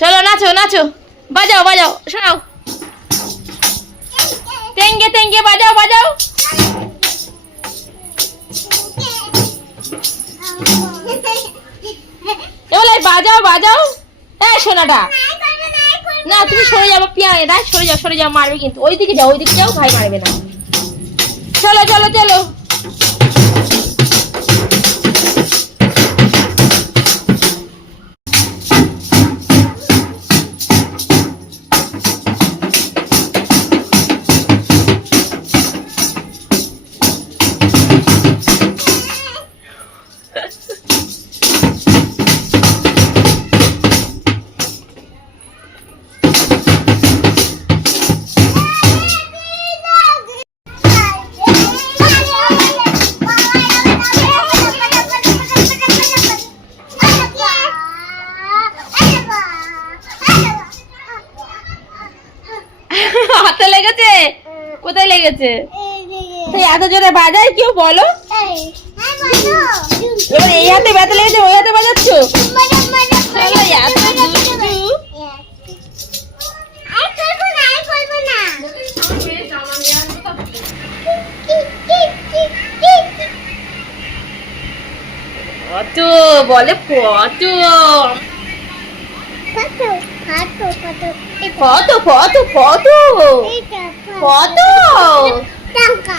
চলো নাচো নাচো, বাজাও বাজাও, শোনাও, তেঙ্গে তেঙ্গে বাজাও বাজাও। এবার বাজাও বাজাও। হ্যাঁ সোনাটা, না তুমি সরে যাবো, পিয়া সরে যাও, মারবে কিন্তু। ওইদিকে যাও, ভাই মারবে না। চলো চলো চলো। হাতে লেগেছে? কোথায় লেগেছে? এত জোরে বাজায় কেউ বলো? এবার এই হাতে ব্যথা লেগেছে, ওই হাতে বাজাচ্ছ? কত বলে, কত কত কত কত কত টাকা।